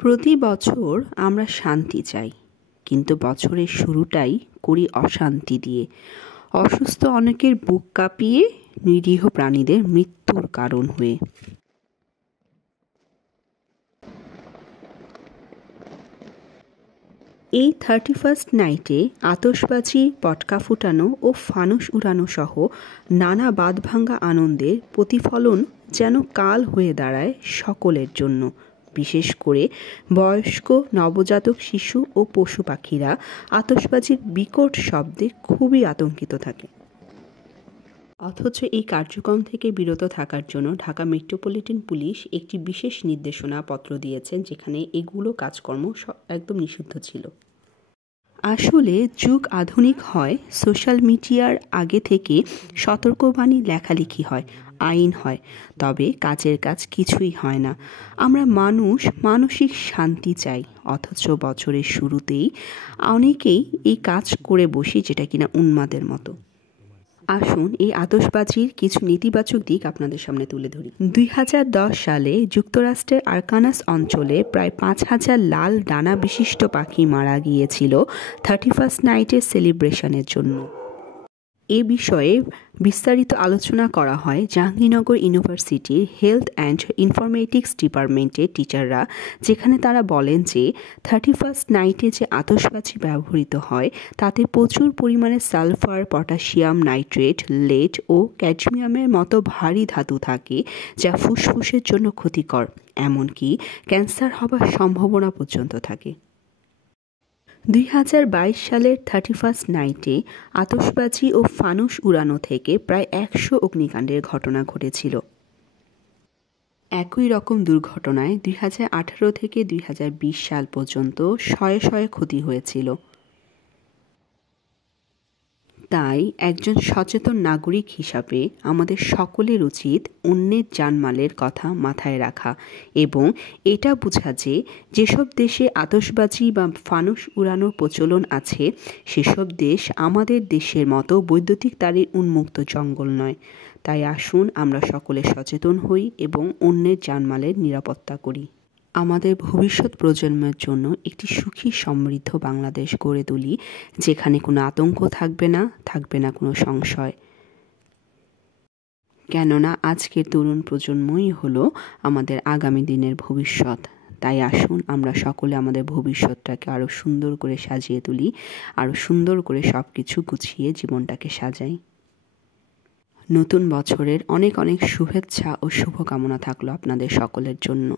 প্রতি বছর আমরা শান্তি চাই, কিন্তু বছরের শুরুটাই করি অশান্তি দিয়ে। অসুস্থ অনেকের বুক কাঁপিয়ে, নিরীহ প্রাণীদের মৃত্যুর কারণ হয়ে। এই 31st নাইটে আতশবাজি, পটকা ফুটানো ও ফানুস উড়ানো সহ নানা বাঁধভাঙা আনন্দের প্রতিফলন যেন কাল হয়ে দাঁড়ায় সকলের জন্য। বিশেষ করে বয়স্ক, নবজাতক শিশু ও পশু পাখিরা আতশবাজির বিকট শব্দে খুবই আতঙ্কিত থাকে। অথচ এই কার্যক্রম থেকে বিরত থাকার জন্য ঢাকা মেট্রোপলিটন পুলিশ একটি বিশেষ নির্দেশনা পত্র দিয়েছেন, যেখানে এগুলো কাজকর্ম একদম নিষিদ্ধ ছিল। আসলে যুগ আধুনিক হয়, সোশ্যাল মিডিয়ার আগে থেকে সতর্কবাণী লেখালেখি হয়, আইন হয়, তবে কাজের কাজ কিছুই হয় না। আমরা মানসিক শান্তি চাই, অথচ বছরের শুরুতেই অনেকেই এই কাজ করে বসি, যেটা কিনা উন্মাদের মতো। আসুন এই আতশবাজির কিছু নেতিবাচক দিক আপনাদের সামনে তুলে ধরি। 2010 সালে যুক্তরাষ্ট্রের আরকানসাস অঞ্চলে প্রায় 5,000 লাল ডানা বিশিষ্ট পাখি মারা গিয়েছিল 31st নাইটের সেলিব্রেশনের জন্য। এ বিষয়ে বিস্তারিত আলোচনা করা হয় জাহাঙ্গীরনগর ইউনিভার্সিটির হেলথ অ্যান্ড ইনফরমেটিক্স ডিপার্টমেন্টের টিচাররা, যেখানে তারা বলেন যে 31st নাইটে যে আতশবাজি ব্যবহৃত হয় তাতে প্রচুর পরিমাণে সালফার, পটাশিয়াম নাইট্রেট, লেড ও ক্যাডমিয়ামের মতো ভারী ধাতু থাকে, যা ফুসফুসের জন্য ক্ষতিকর, এমনকি ক্যান্সার হবার সম্ভাবনা পর্যন্ত থাকে। 2022 সালের 31st নাইটে আতশবাজি ও ফানুস উড়ানো থেকে প্রায় 100 অগ্নিকাণ্ডের ঘটনা ঘটেছিল। একই রকম দুর্ঘটনায় 2018 থেকে 2020 সাল পর্যন্ত শয়ে ক্ষতি হয়েছিল। তাই একজন সচেতন নাগরিক হিসাবে আমাদের সকলের উচিত অন্যের জানমালের কথা মাথায় রাখা এবং এটা বোঝা যে যেসব দেশে আতশবাজি বা ফানুস উড়ানোর প্রচলন আছে সেসব দেশ আমাদের দেশের মতো বৈদ্যুতিক তারের উন্মুক্ত জঙ্গল নয়। তাই আসুন আমরা সকলে সচেতন হই এবং অন্যের জানমালের নিরাপত্তা করি। আমাদের ভবিষ্যৎ প্রজন্মের জন্য একটি সুখী সমৃদ্ধ বাংলাদেশ গড়ে তুলি, যেখানে কোনো আতঙ্ক থাকবে না কোনো সংশয়। কেননা আজকের তরুণ প্রজন্মই হলো আমাদের আগামী দিনের ভবিষ্যৎ। তাই আসুন আমরা সকলে আমাদের ভবিষ্যৎটাকে আরও সুন্দর করে সাজিয়ে তুলি, আরও সুন্দর করে সব কিছু গুছিয়ে জীবনটাকে সাজাই। নতুন বছরের অনেক শুভেচ্ছা ও শুভকামনা থাকলো আপনাদের সকলের জন্য।